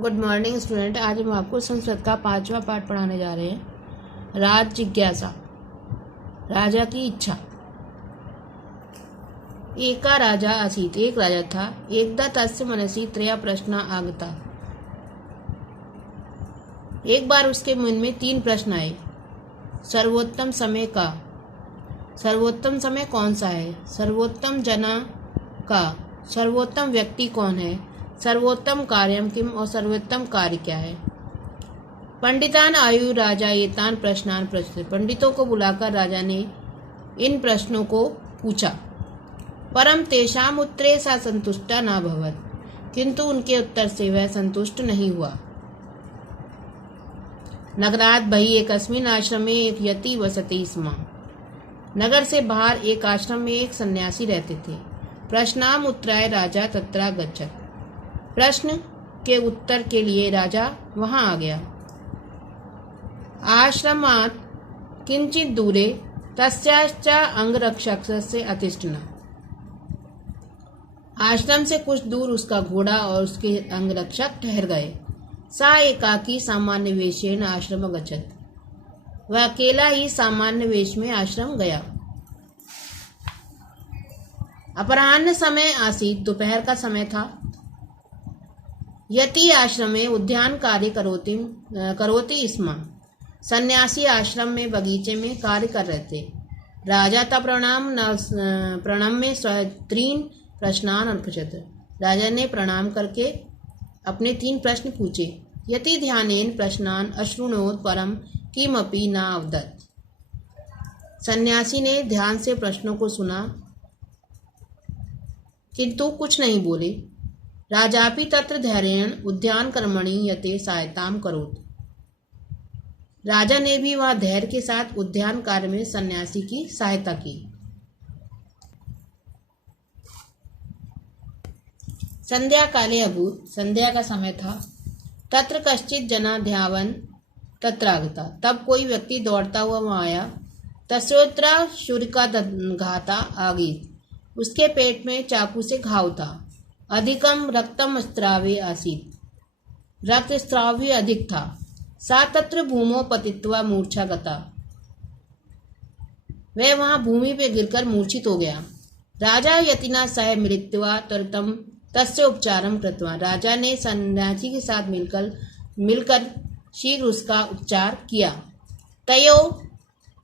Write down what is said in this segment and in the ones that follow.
Good morning student. आज हम आपको संस्कृत का 5वां पाठ पढ़ाने जा रहे हैं। राज जिज्ञासा, राजा की इच्छा। एका राजा आसीत, एक राजा था। एकदा तस्य मनसि त्रय प्रश्न आगता, एक बार उसके मन में 3 प्रश्न आए। सर्वोत्तम समय का, सर्वोत्तम समय कौन सा है? सर्वोत्तम जना का, सर्वोत्तम व्यक्ति कौन है? सर्वोत्तम कार्यम किम, और सर्वोत्तम कार्य क्या है? पंडितान आयु राजा एतान प्रश्नान पृच्छते, पंडितों को बुलाकर राजा ने इन प्रश्नों को पूछा। परम तेषाम उत्तरे सा संतुष्टा न भवत, किंतु उनके उत्तर से वह संतुष्ट नहीं हुआ। नगरात बहि एकस्मिन् आश्रमे एक यति वसति स्म, नगर से बाहर एक आश्रम में एक सन्यासी रहते थे। प्रश्नाम उत्तराय राजा तत्रा गच्छत, प्रश्न के उत्तर के लिए राजा वहां आ गया। आश्रमात् किंचित दूरे तस्याश्च अंगरक्षकस्य अतिष्ठन्, आश्रम से कुछ दूर उसका घोड़ा और उसके अंगरक्षक ठहर गए। सा एकाकी सामान्य वेशेन आश्रम गच्छत, वह अकेला ही सामान्य वेश में आश्रम गया। अपराह्न समय आसीत, दोपहर का समय था। यति आश्रमे उद्यान कार्य करोति स्म, सन्यासी आश्रम में बगीचे में कार्य कर रहे थे। राजा तब प्रणम्य त्रीन प्रश्नान अपृच्छत्, राजा ने प्रणाम करके अपने 3 प्रश्न पूछे। यति ध्यानेन प्रश्नान अशृणोत परम किमपि न अवदत्, सन्यासी ने ध्यान से प्रश्नों को सुना किंतु कुछ नहीं बोले। राजापि तत्र धैर्येण उद्यान कर्मणि यते सहायताम करोत्, राजा ने भी वह धैर्य के साथ उद्यान कार्य में सन्यासी की सहायता की। संध्या काले अभूत, संध्या का समय था। तत्र कश्चित जना ध्यावन तत्रागता, तब कोई व्यक्ति दौड़ता हुआ वहां आया। तस्योत्रा शूरिका घाता आगीत, उसके पेट में चाकू से घाव था। अधिकम रक्तम स्त्रावे आसीत, रक्त स्त्राव भी अधिक था। सा तत्र भूमो पतित्वा मूर्छा गता, वह वहां भूमि पे गिरकर मूर्छित हो गया। राजा यतिना सह मृत्युवा त्वरितम तस्य उपचारम कृत्वा, राजा ने सन्यासी के साथ मिलकर शीघ्र उसका उपचार किया। तयो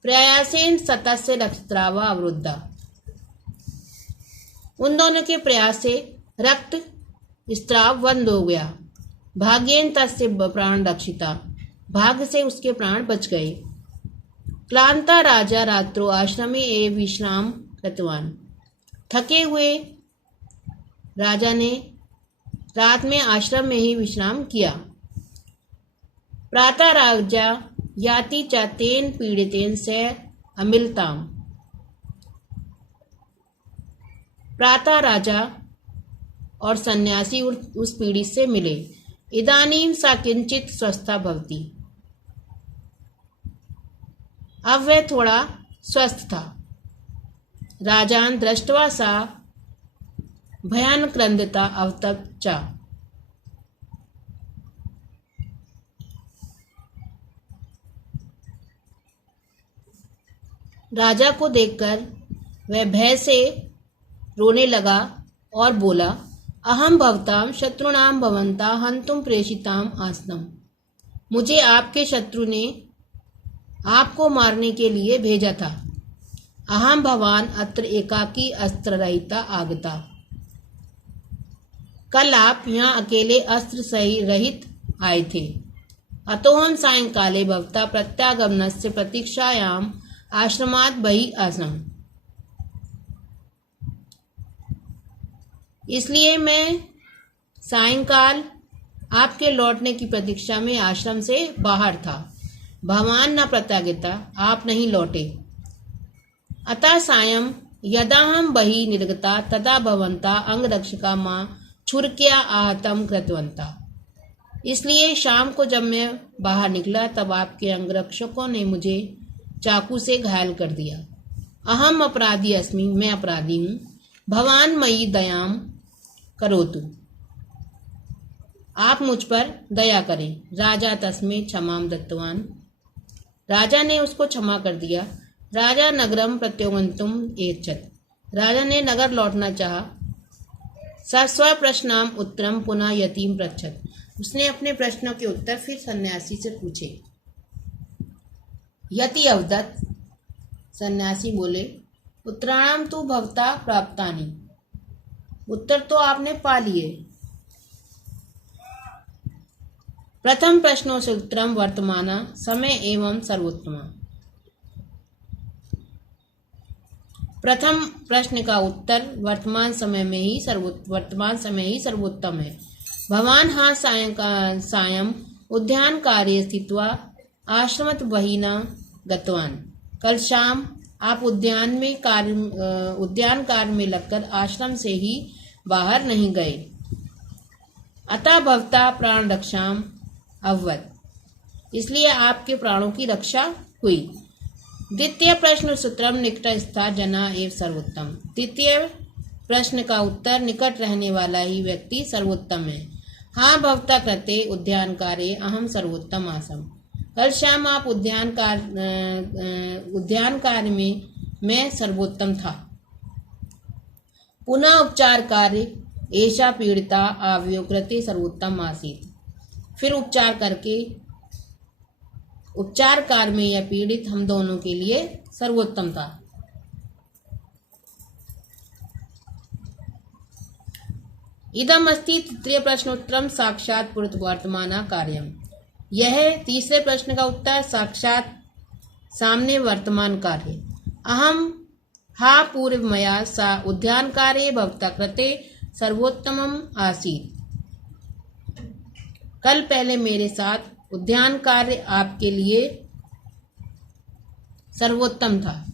प्रयासेन सतस्य रक्तस्रावा अवरुद्धा, उन दोनों के प्रयास से रक्त स्त्राव बंद हो गया। भाग्येन तस्य प्राण रक्षिता, भाग्य से उसके प्राण बच गए। क्लांता राजा रात्रो आश्रमे एव विश्राम कृतवान, थके हुए राजा ने रात में आश्रम में ही विश्राम किया। प्रातः राजा याति च तेन पीड़ितेन से अमिलताम, प्रातः राजा और सन्यासी उस पीड़ित से मिले। इदानीं सा किंचित स्वस्था भवति, अब वह थोड़ा स्वस्थ था। राजान दृष्ट्वा सा भयान क्रंदता अवतप चा, राजा को देखकर वह भय से रोने लगा और बोला, अहम भवताम शत्रुणाम भवंता हंतुम प्रेषिताम आसनम, मुझे आपके शत्रु ने आपको मारने के लिए भेजा था। अहम भवान अत्र एकाकी अस्त्र रहिता आगता, कल आप यहाँ अकेले अस्त्र सही रहित आए थे। अतोहम सायंकाले भवता प्रत्यागमनस्य प्रतीक्षायाम आश्रमात् बहि आसम, इसलिए मैं सायंकाल आपके लौटने की प्रतीक्षा में आश्रम से बाहर था। भवान न प्रत्यागता, आप नहीं लौटे। अतः सायं यदा हम बहि निर्गता तदा भवंता अंगरक्षका मां छुरक्या आहतम कृतवंता, इसलिए शाम को जब मैं बाहर निकला तब आपके अंगरक्षकों ने मुझे चाकू से घायल कर दिया। अहम अपराधी अस्मि, मैं अपराधी हूँ। भवान मयि दयाम करोतु, आप मुझ पर दया करें। राजा तस्मै क्षमाम दत्तवान। राजा ने उसको क्षमा कर दिया। राजा नगरम प्रत्योगंतुम एच्छत्। राजा ने नगर लौटना चाहा। स्व प्रश्नाम उत्तरम पुनः यतीम पृच्छत्। उसने अपने प्रश्नों के उत्तर फिर सन्यासी से पूछे। यति अवदत्। सन्यासी बोले, उत्तराणाम तु भवता प्राप्तानि। उत्तर तो आपने पा लिए। प्रथम प्रश्नों से उत्तरम वर्तमान समय एवं सर्वोत्तम। प्रथम प्रश्न का उत्तर वर्तमान समय ही सर्वोत्तम है। भवान हाँ सायं उद्यान कार्य स्थित्वा आश्रमत बहिना गतवान। कल शाम आप उद्यान कार्य में लगकर आश्रम से ही बाहर नहीं गए। अतः भवता प्राण रक्षाम अभवत्। इसलिए आपके प्राणों की रक्षा हुई। द्वितीय प्रश्न सूत्रम निकटस्था जना एव सर्वोत्तम। द्वितीय प्रश्न का उत्तर निकट रहने वाला ही व्यक्ति सर्वोत्तम है। हाँ भवता कृते उद्यान कार्य अहम सर्वोत्तम आसम। कल शाम आप उद्यान कार्य में मैं सर्वोत्तम था। पुनः उपचार कार्य ऐसा पीड़िता आवयो कृते सर्वोत्तम आसीत। फिर उपचार कार्य में यह पीड़ित हम दोनों के लिए सर्वोत्तम था। इदम अस्ति तृतीय प्रश्नोत्तरम साक्षात वर्तमान कार्यम। यह तीसरे प्रश्न का उत्तर साक्षात सामने वर्तमान कार्य। अहम हा पूर्व मया सा उद्यान कार्य भवता कृते सर्वोत्तमम आसीत। कल पहले मेरे साथ उद्यान कार्य आपके लिए सर्वोत्तम था।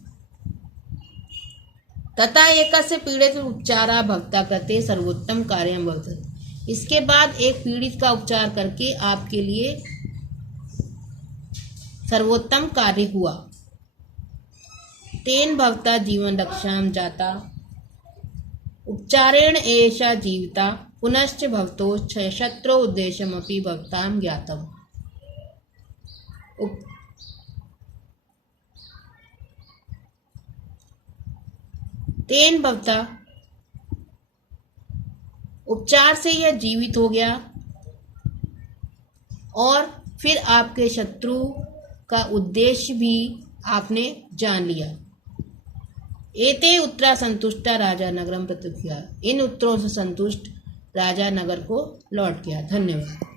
तथा एकस्य पीड़ित उपचारा भक्ता कृते सर्वोत्तम कार्यम भवति। इसके बाद एक पीड़ित का उपचार करके आपके लिए सर्वोत्तम कार्य हुआ। तेन भवता जीवन रक्षाम जाता उपचारेण एषा जीविता पुनश्च भवतो शत्रु उद्देश्यमपि भवताम ज्ञातम। तेन भवता उपचार से यह जीवित हो गया और फिर आपके शत्रु का उद्देश्य भी आपने जान लिया। एते उत्तरा संतुष्टा राजा नगरम प्रत्युक्त्या। इन उत्तरों से संतुष्ट राजा नगर को लौट गया। धन्यवाद।